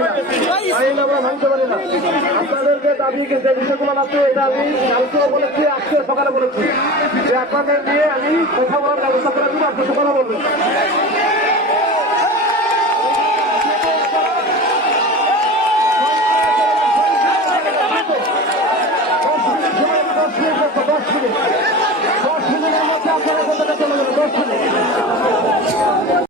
পারি না, আইন আমরা ভাঙতে পারি না। আপনাদেরকে দাবি যে বিষয়গুলো আছে এটা আমি কালকেও বলেছি, আজকে সকালে বলেছি যে আপনাদের নিয়ে আমি কথা বলার ব্যবস্থা করে দিব, আপনার কথা বলবেন।